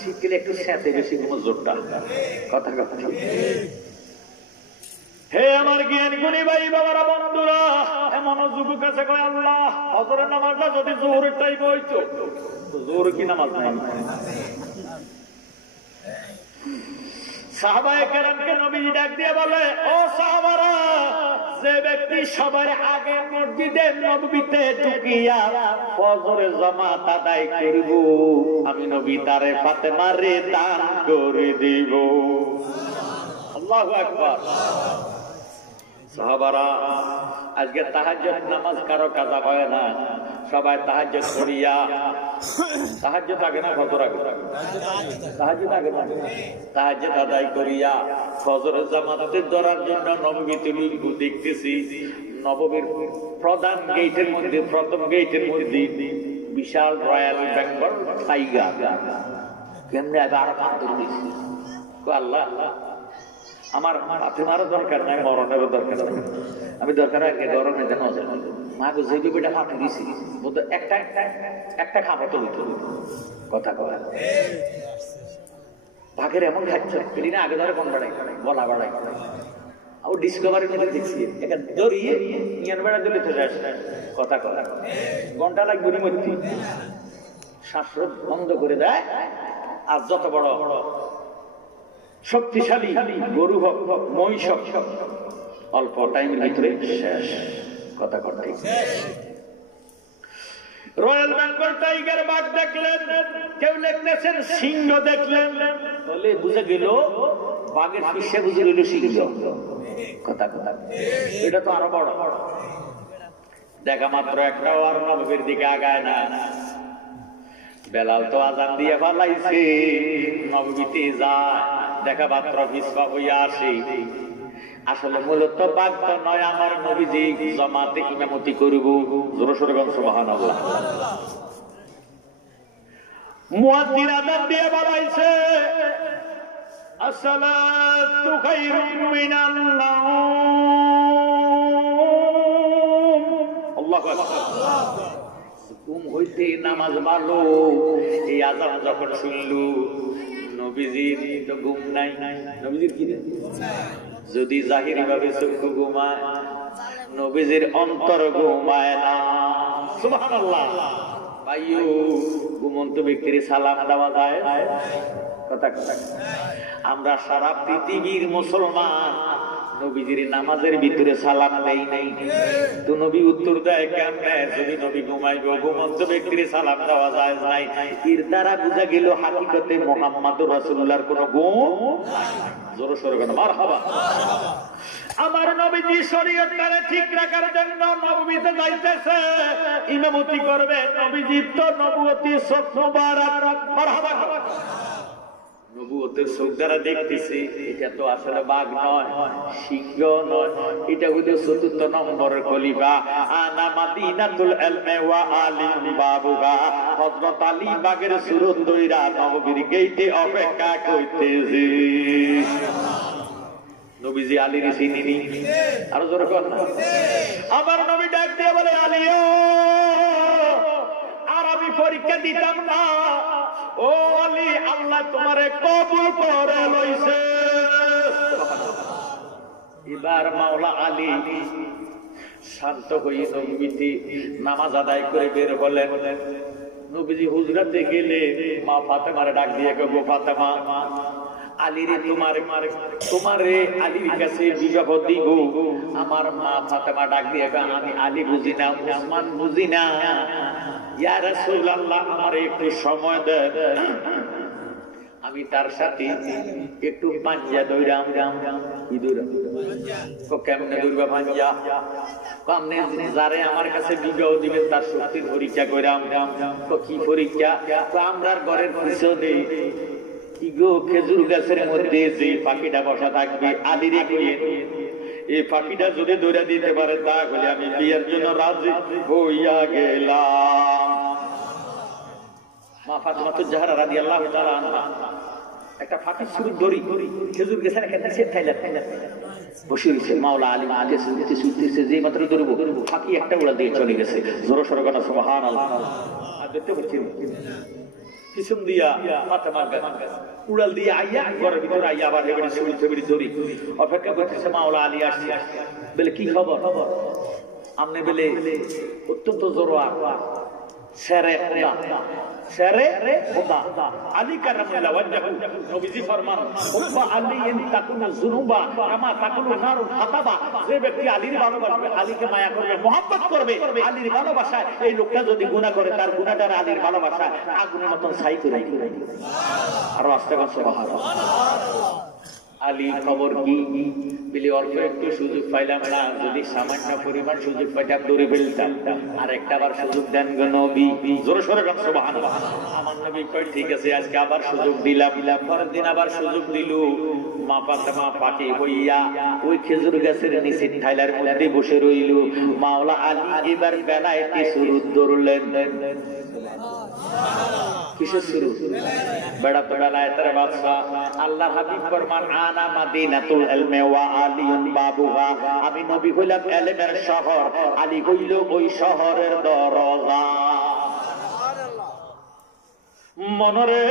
শীতকালে একটু স্যাঁতে বেশি ঘুমের জোরটা। কথা কথা। হে আমার জ্ঞান গুণী ভাই বাবারা, বন্ধুরা, এমন যুবক আছে কয় আল্লাহ ফজরের নামাজটা যদি জোহরের টাইম হইতো। জোহর কি নামাজ নাই? সাহাবায়ে কেরামকে নবীজি ডাক দিয়ে বলে, ও সাহাবারা, যে ব্যক্তি সবার আগে মসজিদে নববীতে ঢুকিয়া ফজরের জামাত আদায় করব, আমি নবী তারে ফাতেমারে দান করে দিব। আল্লাহু আকবার। সাহাবারা, আজকে তাহাজ্জুদ নামাজ কারো কাজা হয় না, সবাই তাহাজ্জুদ করিয়া, তাহাজ্জুদ আগে না ফজর আগে? তাহাজ্জুদ আগে না? তাহাজ্জুদ আদায় করিয়া ফজরের জামাতে ধরার জন্য নববীতে দেখতেছি। নববীর প্রধান গেটের মধ্যে, প্রথম গেটের মধ্যে বিশাল রয়্যাল বেঙ্গল টাইগার। কেমনে আবার পাথর দিচ্ছে? আল্লাহ, আমার ফাতেমারও দরকার নাই, মরণেরও দরকার নাই, আমি দরকার গরমে যেন মাকে যে বেটা ফাঁকি দিছি একটা একটা খাবার তো দিত। কথা কয় ভাগের এমন খাচ্ছে না, আগে ধরে কোন বাড়াই বলা বাড়াই। ও ডিসকভারি মধ্যে দেখছি একটা দড়িয়ে নিয়ান বেড়া দিলে তো যাস। কথা কয় ঘন্টা লাগবে মধ্যে শ্বাসরোধ বন্ধ করে দেয়। আর যত বড় শক্তিশালী গরু হোক, মহিষ হোক, অল্প টাইমের ভিতরে শেষ। কথা কথা। রয়্যাল বেঙ্গল টাইগার বাঘ দেখলেন, কেউ লিখতেছেন সিংহ দেখলেন, বলে বুঝে গেল বাঘের শীর্ষে বুঝে গেল সিংহ। কথা কথা। এটা তো আরো বড়। দেখা মাত্র একটাও আর নববীর দিকে আগায় না। বেলাল তো আজান দিয়ে পালাইছে, নববীতে যায়, দেখা মাত্র বিস্ফা হইয়া আসে। আসলে মূলত বাঘ তো নয়, আমার নবীজি জামাতে ইমামতি করব। জোরে সোরে বলেন সুবহানাল্লাহ। মুয়াজ্জিন আযান দিয়ে বলাইছে, আসসালাতু খায়রুম মিনান নাওম। আল্লাহু আকবার। ঘুম হইতে নামাজ ভালো। এই আযান যখন শুনলু, নবীজির তো ঘুম নাই। নবীজির কি নেই? যদি জাহিরি ভাবে চক্ষু ঘুমায়, নবীজির অন্তর ঘুমায় না। সুবহানাল্লাহ। ভাইও, ঘুমন্ত ব্যক্তির সালাম দেওয়া যায়? কথা কথা। আমরা সারা পৃথিবীর মুসলমান নবীজির নামাজের ভিতরে সালাম দেই নাই। তো নবী উত্তর দেয় কেমনে? যদি নবী ঘুমাইব, ঘুমন্ত ব্যক্তির সালাম দেওয়া যায় নাই। এর দ্বারা বুঝা গেল হাকিকতে মুহাম্মদুর রাসূলুল্লাহর কোন গুণ। জোরে সোরে বলেন মারহাবা। আমার নবীজি শরীয়তটারে ঠিক রাখার জন্য নববীতে যাইতেছে, ইমামতি করবে। নবীজি তো নবুয়তি চোখ মুবারক। মারহাবা। নবুয়তের চোখ দ্বারা দেখতেছি, এটা তো আসলে বাঘ নয়, সিংহ নয়, এটা হইল ৪র্থ নম্বরের খলিফা। আনা মাদিনাতুল ইলমি ওয়া আলিম বাবুহা। হযরত আলী বাগের সুরত দইরা নববীর গেইটে অপেক্ষা কইতেছে। নবীজি আলীর চিনিনি? আরো জোরে কর না। আমার নবী ডাক দিয়ে বলে, আলীও, আর আমি পরীক্ষা দিতাম না। ও আলী, আল্লাহ তোমারে কবুল করে লইছে। এবার মাওলা আলী শান্ত হয়ে নবীতে নামাজ আদায় করে বের হলেন। নবীজি হুজরাতে গেলে মা ফাতেমারে ডাক দিয়ে গো, ফাতেমা, আলীরে তোমারে আলীর কাছে বিবাহ দিব। আমার মা ফাতেমা ডাক দিয়ে, আমি আলী বুঝি না, উসমান বুঝি না। ইয়া রাসূলুল্লাহ, আমারে একটু সময় দেন, আমি তার সাথে একটু পাঞ্জা দৌড়াম। কি দৌড়াম? কেমনে দৌড়বা পাঞ্জা? আপনি যারে আমার কাছে বিবাহ দিবেন তার শক্তির পরীক্ষা কইরাম। কি পরীক্ষা? আমরার ঘরের পিছনে খেজুর গাছের মধ্যে যে পাখিটা বসা থাকবে, আলীরে কইয়ে এই ফাঁকিটা যদি ধরে দিতে পারে তাহলে আমি বিয়ের জন্য রাজি হইয়া গেলাম। মা ফাতেমাতুজ জাহরা রাদিয়াল্লাহু তাআলা আনহা একটা ফাঁকি শুরু দড়ি খেজুর গাছের একটা সেট খাইলা বসে রয়েছে। মাওলা আলী আগে শুনতেছে যে মাত্র ধরবো ফাঁকি একটা উড়া দিয়ে চলে গেছে। জোর সরে গানা সুবহানাল্লাহ। আর দেখতে পাচ্ছি পিছন দিয়া ফাতেমা উড়াল দিয়ে আইয়া ঘরের ভিতরে আইয়া আবার এবারে শুরু ধরি অপেক্ষা করতেছে। মাওলা আলী আসছে, বলে কি খবর? আমনে বলে অত্যন্ত জোরোয়া সেরে খোদা আলী কারামাল্লাহু ওয়াজহু। নবীজি ফরমান হুব্বা আলীইন তাকুনু যুনুবা কামা তাকুনু নারুন হাতাবা। যে ব্যক্তি আলীর ভালোবাসবে, আলীকে মায়া করবে, মহব্বত করবে, আলীর ভালোবাসায় এই লোকটা যদি গুনাহ করে তার গুনাহটা আলীর ভালোবাসায় আগুনের মতন ছাই করে দিবে। আর আস্তে আস্তে সুবহানাল্লাহ। আলী খবর কি? বলি অল্প একটু সুযোগ পাইলাম না, যদি সামান্য পরিমাণ সুযোগ পাইতাম দৌড়ে ফেলতাম। আর একটা আবার সুযোগ দেন গো নবী। জোরে সোরে গান সুবহানাল্লাহ। আমার নবী কয় ঠিক আছে আজকে আবার সুযোগ দিলাম। পরের দিন আবার সুযোগ দিল। মা ফাতেমা পাখি হইয়া ওই খেজুর গাছের নিচে ঠাইলার মধ্যে বসে রইল। মাওলা আলী এবার বেলায় শুরু ধরলেন। কিসের শুরু? বেড়া বেড়ায় তার বাদশা আল্লাহ হাবিব ফরমান আনা মাদিনাতুল ইলমি ওয়া আলিয়ুন বাবুহা। আমি নবী হইলাম ইলমের শহর, আলী হইল ওই শহরের দরজা। মনরে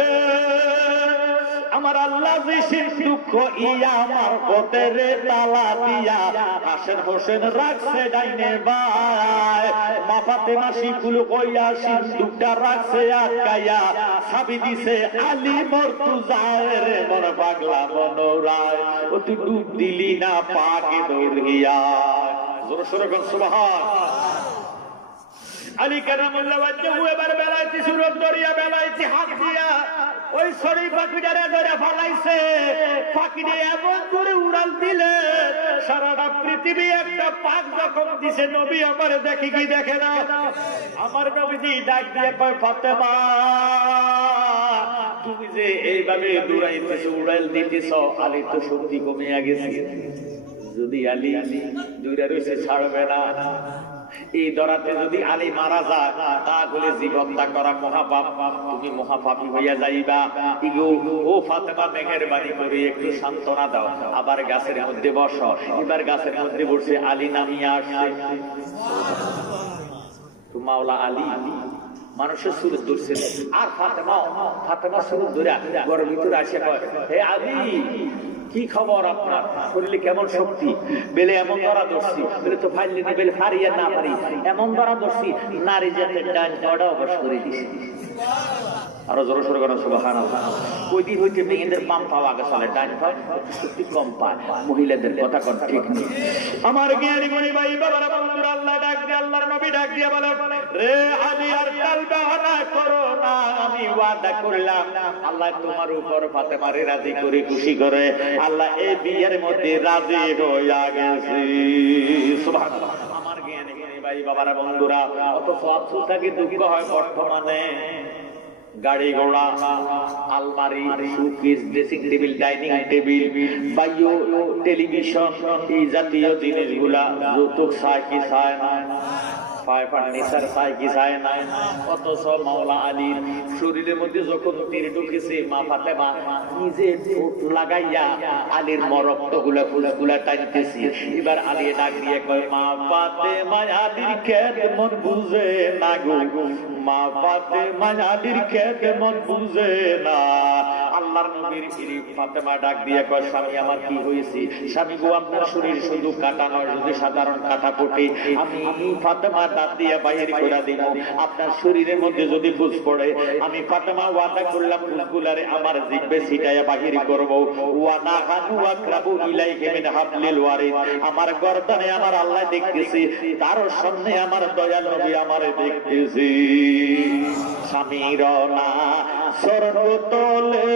আমার আল্লাহ বিশেষ দুঃখ ইয়া আমার পথের তালা দিয়া হাসেন হোসেন রাখছে ডাইনে বাই। মা ফাতেমা শিকুল কইয়া সিন্দুকটা রাখছে আটকাইয়া, ছাবি দিছে আলী মর্তুজায় রে মন পাগলা মনোরায়। ও তুই ডুব দিলি না পাকে দৌড়িয়া। জোরে সোরে বল সুবহান। আলী কারামাল্লাহু ওয়াজহু এবার বেলাইতে সুরত দরিয়া বেলাইতে হাত দিয়া ওই শরীফ পাখিটারে ধরে ফালাইছে। পাখিটা এমন করে উড়াল দিলে সারাটা পৃথিবী একটা পাক যখন দিছে। নবী আমার দেখি কি দেখে না? আমার নবীজি ডাক দিয়ে কয় ফাতেমা তুমি যে এইভাবে দৌড়াইতেছো উড়াল দিতেছ, আলী তো শক্তি কমিয়া গেছে। যদি আলী দৌড়া রয়েছে ছাড়বে না। এই দরাতে যদি আলী মারা যায় তাহলে জীবনটা করা মহাপাপ, তুমি মহাপাপী হইয়া যাইবা। ইগো ও ফাতেমা মেহেরবানি করে একটু সান্ত্বনা দাও, আবার গাছের মধ্যে বসো। এবার গাছের মধ্যে বসে আলী নামিয়া আসছে। তো মাওলা আলী মানুষের সুরত ধরছে আর ফাতেমা সুরত ধরে ঘরের ভিতরে আসে কয় হে আলী কি খবর আপনার? শরীরে কেমন শক্তি? বেলে এমন ধরা ধরছি। বেলে তো ফাইলি নি, বেলে ফারি আর না ফারি এমন ধরা ধরছি নারী জাতের ডান পাটা অবশ করে দিছি। আরো জোরে সোরে করেন সুবহানাল্লাহ। ওই দিন হইতে মেয়েদের পাম পাওয়া আগে চলে, ডান পা শক্তি কম পায়। মহিলাদের কথা কোন ঠিক নেই। আমার জ্ঞানী গুণী ভাই বাবারা বন্ধুরা, আল্লাহ ডাক দিয়ে আল্লাহর নবী ডাক দিয়ে বলে রে আলী আর কাল বাহানা করো না। আমি ওয়াদা করলাম আল্লাহ তোমার উপর ফাতেমারে রাজি করে খুশি করে আল্লাহ এই বিয়ের মধ্যে রাজি হইয়া গেছে। সুবহানাল্লাহ। আমার জ্ঞানী গুণী ভাই বাবারা বন্ধুরা, অথচ আফসোস থাকে দুঃখ হয় বর্তমানে গাড়ি ঘোড়া আলমারি showcase dressing table dining table বায়ু টেলিভিশন এই জাতীয় জিনিসগুলা যৌতুক চায় কি চায় না? ফার্নিচার চায় কি চায় না? অথচ মাওলা আলীর শরীরের মধ্যে যখন তীর ঢুকেছে মা ফাতেমা নিজে ঠোঁট লাগাইয়া আলীর মরক্তগুলা ফুলগুলা টানতেছি। এবার আলী ডাক দিয়ে কয় মা ফাতেমা আলীর কেমন বুঝে না গো, মা ফাতেমা আলীর কেমন বুঝে না। আল্লাহর নবীর ফাতেমা ডাক দিয়ে কয় স্বামী আমার কি হয়েছে? স্বামী গো আপনার শরীর শুধু কাটা নয়, যদি সাধারণ কাটা পড়ে আমি ফাতেমা দাঁত দিয়ে বাহির করে দিব। আপনার শরীরের মধ্যে যদি ফুস পড়ে আমি ফাতেমা ওয়াদা করলাম ফুসগুলারে আমার জিহ্বে ছিটাইয়া বাহির করব। ওয়া নাহানু আকরাবু ইলাইহি মিন হাবলিল ওয়ারিদ। আমার গর্দনে আমার আল্লাহ দেখতেছি, তার সামনে আমার দয়াল নবী আমারে দেখতেছি। স্বামীর না স্বর্গ তলে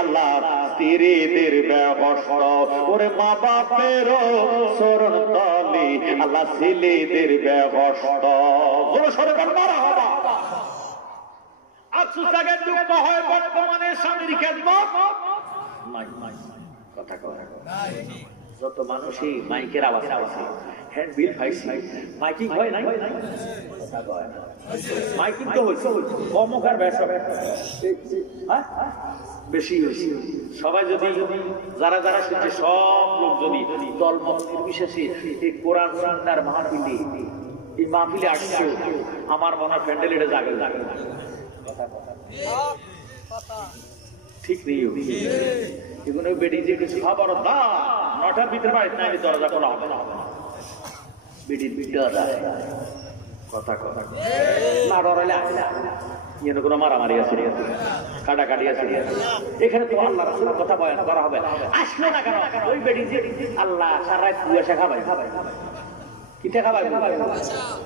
আল্লাহ স্ত্রীদের ব্যবস্থা, ওরে মা বাপের শরণ তলে আল্লাহ ছেলেদের ব্যবস্থা। সরকার মারা হবা আফসোস লাগে দুঃখ হয় বর্তমানে স্বামীর খেদমত নাই। কথা কথা যত মানুষই মাইকের আওয়াজ পাইছে, হ্যান্ড বিল পাইছে, মাইকিং হয় নাই, মাইকিং তো হয়েছে, কমকার বেশি বেশি। সবাই যদি যারা যারা শুনছে সব লোক যদি দলমত নির্বিশেষে এই কোরআন সুন্নাহর মাহফিলে, এই মাহফিলে আসছে, আমার মনে হয় প্যান্ডেল এটা জাগে জাগে ঠিক নেই। এগুলো বেডি যে কিছু খবর দা 9টার ভিতরে বাড়িতে নাই দরজা খোলা হবে না, বেডির ভিতরে কথা কথা না ডরাইলে এখানে কোনো মারামারি আছে, কাটাকাটি আছে, এখানে তো আল্লাহ রাসূলের কথা বয়ান করা হবে। আসলো না কেন? ওই বেডি যে আল্লাহ সারা রাত কুয়াশা খাবাই, কিটা খাবাই,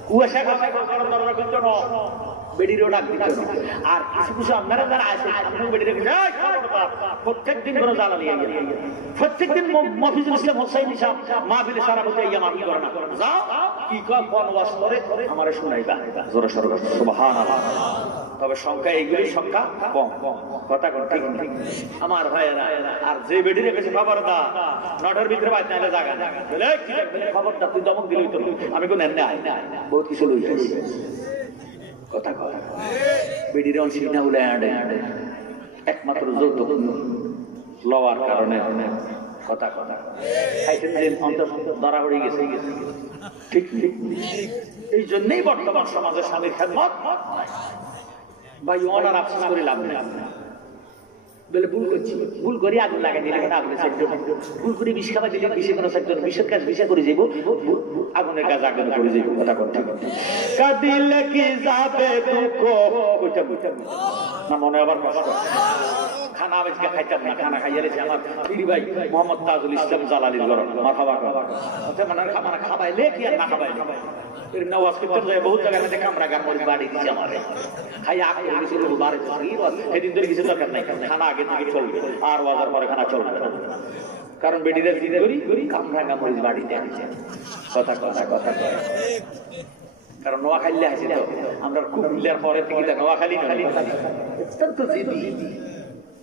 কুয়াশা খাবাই, দরজা খুলতো না, বেডিরও ডাক দিত। আর কিছু কিছু আপনারা যারা আছে বেডিরে প্রত্যেকদিন করে জ্বালালি, প্রত্যেকদিন মফিজুল ইসলাম হোসাইন সাহেব মাহফিলে সারা বলতে ইয়া মাহফিল করে না, যাও কি কোন ওয়াজ করে আমারে শুনাইবা জোরে সরবে সুবহানাল্লাহ। তবে সংখ্যা এইগুলি সংখ্যা কম, কথা কোন ঠিক ঠিক আমার ভাইয়েরা। আর যে বেডিরে কাছে খবর দা 9টার ভিতরে বাইতে নাইলে জায়গা বলে কি খবর দা, তুই দমক দিলই তো আমি কোন এনে বহুত কিছু লই যাই কথা কথা বেডিরে অনসি না উলে আড়ে একমাত্র যৌতুক লওয়ার কারণে কথা কথা খাইতেন যে অন্তর ধরা হয়ে গেছে ঠিক ঠিক। এই জন্যই বর্তমান সমাজে স্বামীর খেদমত ভাই অনার আফসোস করে লাভ নেই। বলে ভুল করছি, ভুল করি আগুন লাগাই দিলে আগুনে ভুল করে বিষ খাবার দিলে বিষে কোনো সেক্টর বিষের কাজ বিষে করে যাবো, আগুনের কাজ আগুনে করে যাবো কথা কথা কাঁদিলে কি যাবে দুঃখ না মনে আবার কষ্ট। খানা আজকে খাইতাম না, খানা খাইয়া রেছে আমার ফিরি ভাই মোহাম্মদ তাজুল ইসলাম জালালির গরম মাথাবা মানে খাবাইলে কি আর না খাবাইলে নওয়াজ করতে যায় বহুত জায়গায় মধ্যে কামরা গান করে বাড়ি দিচ্ছে আমারে খাইয়া আগে গেছিল বাড়ি সেদিন ধরে কিছু দরকার নাই, খানা আগে থেকে চলবে আর বাজার পরে খানা চলবে না, কারণ বেডিদের দিন করি কামরা গামরিচ বাড়িতে আনছে কথা কথা কথা কয়। কারণ নোয়াখালী আছে তো আমরা কুমিল্লার পরে থেকে নোয়াখালী অত্যন্ত জিদি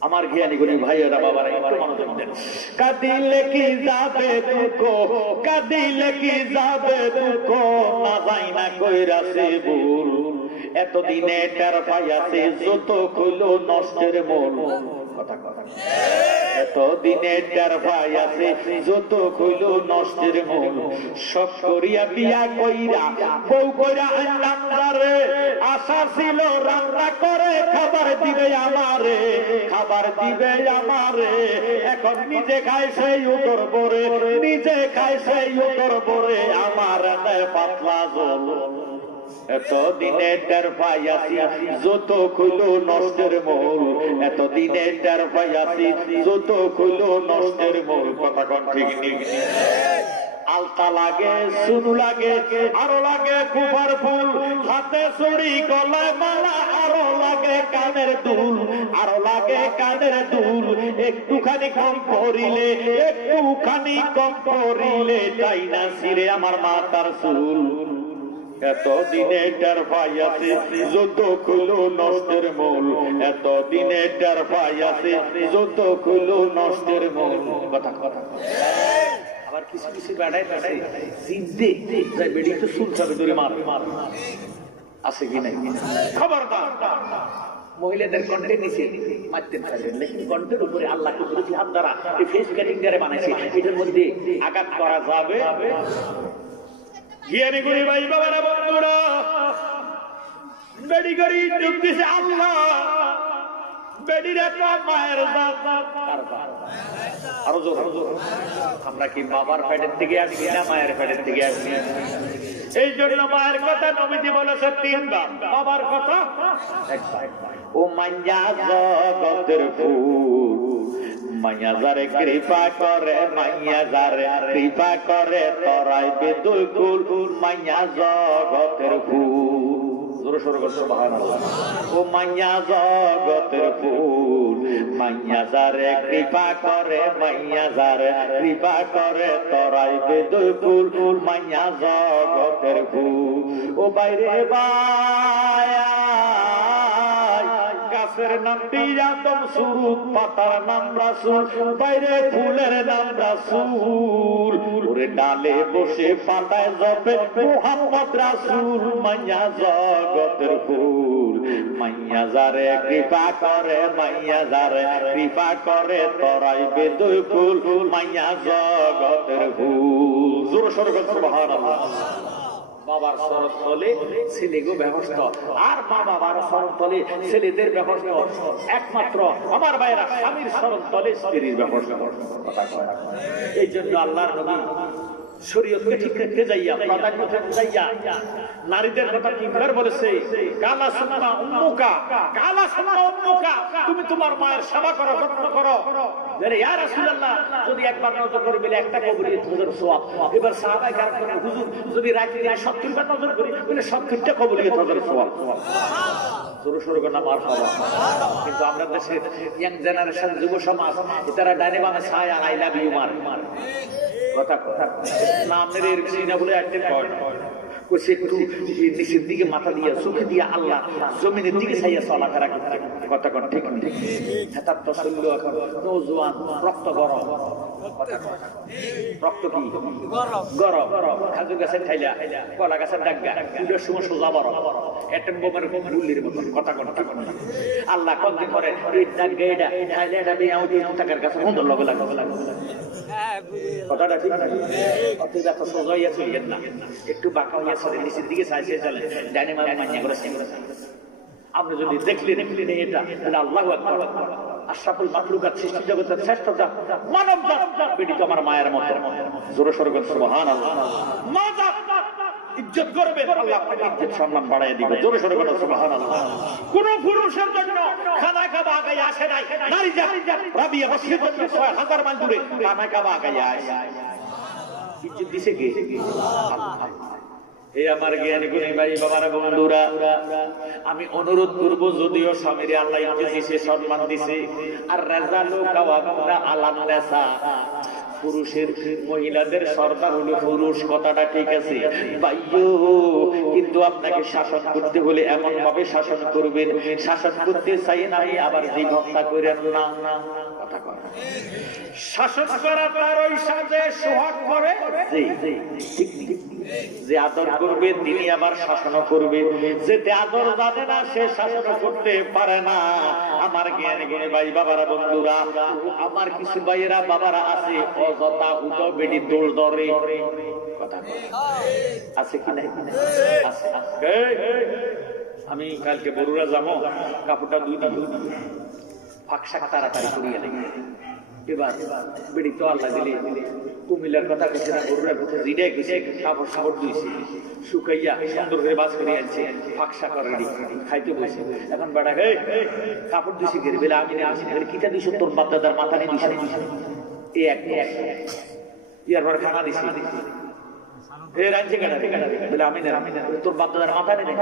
আমার জ্ঞানী গুণী ভাইয়েরা বাবারা একটু মনোযোগ দেন। কাঁদিলে কি যাবে দুঃখ, কাঁদিলে কি যাবে দুঃখ, না যাই না কইরাছে ভুল, এতদিনে টের পাইয়াছে যত কইল নষ্টের মূল কথা কথা এতদিনে টের পাইয়াছে যত কইল নষ্টের মূল। শখ করিয়া বিয়া কইরা বউ কইরা আনলাম যারে, আশা ছিল রান্না করে খাবার দিবে আমারে, খাবার দিবে আমারে, এখন নিজে খায় সেই উদর ভরে, নিজে খায় সেই উদর ভরে, আমার পাতলা জল এতদিনে টের পাইয়াছি যত কইল নষ্টের মূল, এতদিনে টের পাইয়াছি যত কইল নষ্টের মূল কথা কোন ঠিক নেই। আলতা লাগে সুনু লাগে আরো লাগে কুফার ফুল, হাতে চুড়ি গলায় মালা আরো লাগে কানের দুল, আরো লাগে কানের দুল, একটুখানি কম করিলে একটুখানি কম করিলে তাই না ছিঁড়ে আমার মাথার চুল। এতদিনে টের পাইয়াছে যত কইল নষ্টের মূল, এতদিনে টের পাইয়াছে যত কইল নষ্টের মূল কথা কথা। আবার কিছু কিছু বেড়াই চিনতে যাই বেড়ি তো শুনতে হবে দূরে মার আছে কি নাই খবরদার। মহিলাদের কণ্ঠে নিচে মারতে পারবেন, লেকিন কণ্ঠের উপরে আল্লাহ কুদরতি হাত দ্বারা এই ফেস কাটিং দ্বারা বানাইছে, এটার মধ্যে আঘাত করা যাবে। জ্ঞানী গুণী ভাই বাবারা বন্ধুরা বেড়ি করি যোগ দিছে আল্লাহ, বেড়িরা তো মায়ের আরো জোর আমরা কি বাবার পেটের থেকে আসি না মায়ের পেটের থেকে আসি? এই জন্য মায়ের কথা নবীজি বলেছে 3 বার, বাবার কথা একবার। ও মাইয়া জগতের ফুল, মাইয়া যারে কৃপা করে, মাইয়া যারে কৃপা করে তরাই বেদুল কুল, মাইয়া জগতের ফুল জোরে সরে করছে সুবহানাল্লাহ। ও মাইয়া জগতের ফুল, মাইয়া যারে কৃপা করে, মাইয়া যারে কৃপা করে তরাই বেদুল কুল, মাইয়া জগতের ফুল। ও বাইরে বায়া গাছে গাছের নামটি আদম, সুরুত পাতার নাম রাসূল, বাইরে ফুলের নাম রাসূল, ওরে ডালে বসে পাতায় জপে মুহাম্মদ রাসূল, মাইয়া জগতের ফুল, মাইয়া যারে কৃপা করে, মাইয়া যারে কৃপা করে, তরাইবে দুই ফুল, মাইয়া জগতের ফুল। জোরে সোরে বলেন সুবহানাল্লাহ। বাবার শরৎ তলে ছেলেগো ব্যবস্থা, আর মা বাবার শরৎ তলে ছেলেদের ব্যবস্থা, একমাত্র আমার ভাইয়েরা স্বামীর শরৎ তলে স্ত্রীর ব্যবস্থা। এই জন্য আল্লাহর নবী শরীয়তকে ঠিক রাখতে যাইয়া, প্রাধান্য দিতে যাইয়া নারীদের কথা তিনবার বলেছে, কালা সুন্নাহ উম্মুকা, কালা সুন্নাহ উম্মুকা, তুমি তোমার মায়ের সেবা করো, যত্ন করো। ইয়া রাসূলুল্লাহ, যদি একবার নজর করে বলে একটা কবরে 1000 সওয়াব। এবার সাহাবায়ে কেরাম বলেন, হুজুর যদি রাতে 70 বার নজর করি বলে 70টা কবরে 1000 সওয়াব। জোরে সোরে বলেন মারহাবা। কিন্তু আমরা দেশের ইয়াং জেনারেশন, যুব সমাজ, তারা ডাইনে বামে ছায়া আই লাভ ইউ মার কথা কথা না, আপনার এর সিনা বলে একটা কয় কইছে একটু নিচের দিকে মাথা দিয়া, চোখে দিয়া আল্লাহ জমিনের দিকে ছাইয়া চলাফেরা করতে, কথা কথা ঠিক ঠিক। হেতার তো শরীর এখন নওজোয়ান, রক্ত গরম, রক্ত কি গরম, খাজুর গাছের ঠাইলা, কলা গাছের ডাগা, দুটোর সময় সোজা বড়, অ্যাটম বোমার গুলির মতন, কথা কথা। আল্লাহ কতদিন পরে এই ডাগা এটা ঠাইলা এটা বিয়া উঠে টাকার কাছে সুন্দর লগে লাগে, কথাটা ঠিক নাই। অতএব এত সোজা হইয়া চলিয়েন না, একটু বাঁকা হইয়া চলে, নিচের দিকে চাইছে চলে, ডাইনে বামে মাইয়া করে। আপনি যদি দেখলেন এটা আল্লাহু আকবার, আশরাফুল মাখলুকাত, সৃষ্টি জগতের শ্রেষ্ঠ জাত মানব জাত, বেটি তো আমার মায়ের মতো। জোরে সোরে বলেন সুবহানাল্লাহ। মা জাত ইজ্জত করবে, আল্লাহ আপনাকে ইজ্জত সম্মান বাড়ায় দিবে। জোরে সোরে বলেন সুবহানাল্লাহ। কোন পুরুষের জন্য খানা খাওয়া আগায় আসে নাই, নারী জাত রাবিয়া বসির 6000 মাইল দূরে খানা খাওয়া আগায় আসে, ইজ্জত দিছে কে? আল্লাহ। হে আমার জ্ঞানী গুণী ভাই বাবারা বন্ধুরা, আমি অনুরোধ করবো, যদিও স্বামীর আল্লাহ ইজ্জত দিছে, সম্মান দিছে, আর রাজালু কাওয়ামুনা আলান নিসা, পুরুষের মহিলাদের সর্দার হলো পুরুষ, কথাটা ঠিক আছে ভাইও, কিন্তু আপনাকে শাসন করতে হলে এমন ভাবে শাসন করবেন, শাসন করতে চাই নাই আবার জীব হত্যা করেন না, কথা কয়। শাসন করা তার ওই সাথে সোহাগ করে, ঠিক ঠিক, যে আদর করবে তিনি আবার শাসন করবে, যে আদর জানে না সে শাসন করতে পারে না। আমার জ্ঞানী গুণী ভাই বাবারা বন্ধুরা, আমার কিছু ভাইয়েরা বাবারা আছে অযথা উদো বেডি দৌড় ধরে, কথা আছে কি নাই? আছে। আমি কালকে বরুড়া যাবো, কাপড়টা দুই দিন ফাঁকশাক তাড়াতাড়ি করিয়ে দেয়। এবার বেড়ি তো আল্লাহ দিলে কুমিল্লার কথা কেছে না, গরুরা কথা জিডে গেছে, কাপড় সাপড় ধুইছে, শুকাইয়া সুন্দর করে বাস করে আনছে, ফাঁকশা করে খাইতে বসে। এখন বেড়া গে কাপড় ধুইছে গেলে বেলা আমি কিটা দিস, তোর বাপ দাদার মাথা নিয়ে দিস, এই এক ইয়ার পর খানা দিছে, এ রাঁধছে কাটা বেলা আমি তোর বাপ দাদার মাথা নিয়ে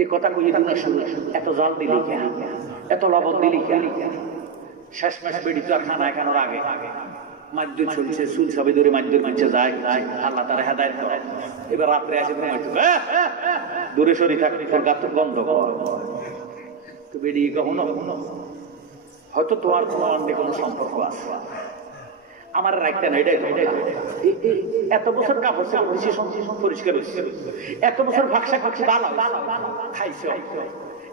এই কথা কই না শুনে, এত জল দিলি কেন, এত লবণ দিলি কেন? শেষমেশ বেড়ি তো আর খানা এখানোর আগে মাধ্যম চলছে, চুল সবে ধরে মাধ্যম মানছে যায়, আল্লাহ তারা হেদায়েত করে। এবার রাত্রে আসে দূরে সরি থাকলে গাছ বন্ধ কর, তো বেড়ি কখনো হয়তো তোমার কোনো সম্পর্ক আছে, আমার রাখতে না, এটাই এত বছর কাপড় পরিষ্কার হয়েছে, এত বছর ফাঁকসা খাচ্ছি ভালো খাইছে,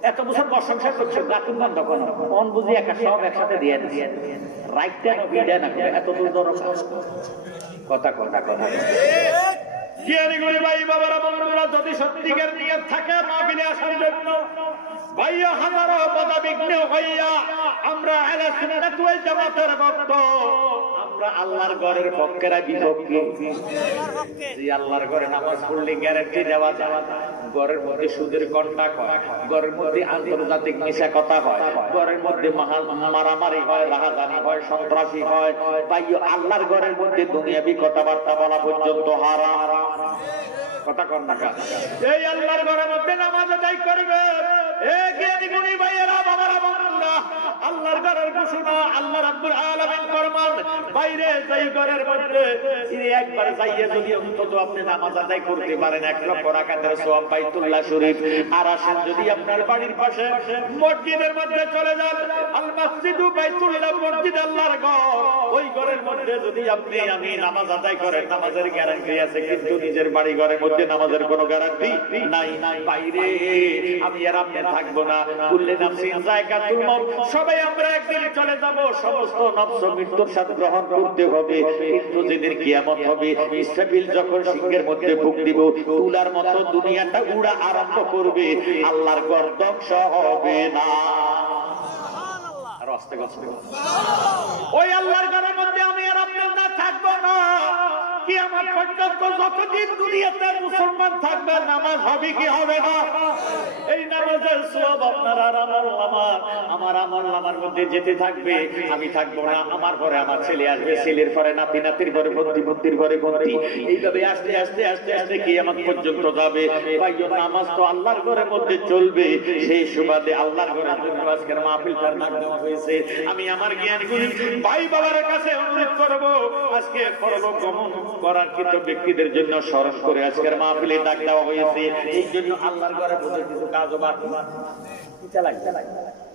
এত বছর প্রশংসা করছে, গাতুন বন্ধ করো, মন বুঝি একা সব একসাথে দিয়ে দিয়ে রাখতে না, এত দূর দরকার, কথা কথা কথা। জ্ঞানী গুণী ভাই বাবারা বন্ধুরা, যদি সত্যিকার নিয়ত থাকে মাহফিলে আসার জন্য, ভাইয়া হাজারো বাধা বিঘ্ন হইয়া আমরা আহলে সুন্নাত ওয়াল জামাতের ভক্ত, আমরা আল্লাহর ঘরের পক্ষেরা বিপক্ষে, যে আল্লাহর ঘরে নামাজ পড়লে গ্যারান্টি দেওয়া যায়, ঘরের মধ্যে সুদের কন্টাক্ট হয়, ঘরের মধ্যে আন্তর্জাতিক মিশা কথা হয়, ঘরের মধ্যে মারামারি হয়, রাহাজানি হয়, সন্ত্রাসী হয়, ভাইয়া আল্লাহর ঘরের মধ্যে দুনিয়াবি কথাবার্তা বলা পর্যন্ত হারাম, কথা কন না। এই আল্লাহর ঘরের মধ্যে নামাজ আদায় করবে, জ্ঞানী গুণী ভাইয়েরা বাবারা বন্ধুরা, আল্লাহ আল্লাহর ঘরের ঘোষণা, আল্লাহ রাব্বুল আলামিন ফরমান, বাইরে যেই ঘরের মধ্যে একবার যাইয়ে যদি অন্তত আপনি নামাজ আদায় করতে পারেন, এক লক্ষ রাকাতের সওয়াব বাইতুল্লাহ শরীফ। আর আসেন যদি আপনার বাড়ির পাশে মসজিদের মধ্যে চলে যান, আল মসজিদু বাইতুল্লাহ, মসজিদ আল্লাহর ঘর, ওই ঘরের মধ্যে যদি আপনি আমি নামাজ আদায় করেন, নামাজের গ্যারান্টি আছে, কিন্তু নিজের বাড়ি ঘরের মধ্যে নামাজের কোনো গ্যারান্টি নাই। বাইরে আমি আর আপনি থাকবো না, কুল্লে নাফসিন যায়কাতুল মাউত, সবাই আমরা একদিন চলে যাব, সমস্ত নফস মৃত্যুর স্বাদ গ্রহণ করতে হবে। কিন্তু যেদিন কিয়ামত হবে, ইসরাফিল যখন সিংহের মধ্যে ফুঁক দিব, তুলার মতো দুনিয়াটা উড়া আরম্ভ করবে, আল্লাহর ঘর ধ্বংস হবে না। ওই আল্লাহর ঘরের মধ্যে আমি আর আপনি না থাকবো না। কিয়ামত পর্যন্ত যতদিন দুনিয়াতে মুসলমান থাকবে, নামাজ হবে কি হবে না? এই নামাজের সওয়াব আপনার আর আমার নামার মধ্যে যেতে থাকবে। আমি থাকবো না, আমার পরে আমার ছেলে আসবে, ছেলের পরে নাতি, নাতির পরে ভর্তি, ভর্তির পরে ভর্তি, এইভাবে আস্তে আস্তে আস্তে আস্তে কিয়ামত পর্যন্ত যাবে। ভাইও, নামাজ তো আল্লাহর ঘরের মধ্যে চলবে। সেই সুবাদে আল্লাহর ঘরের জন্য আজকের মাহফিলটার নাম দেওয়া হয়েছে। আমি আমার জ্ঞানগুলি ভাই বাবার কাছে অনুরোধ করব, আজকে পরব গমন করার কৃত ব্যক্তিদের জন্য স্মরণ করে আজকের মাহফিলে ডাক দেওয়া হয়েছে। এই জন্য আল্লাহর ঘরে বসে কিছু কাজও বাকি লাগবে।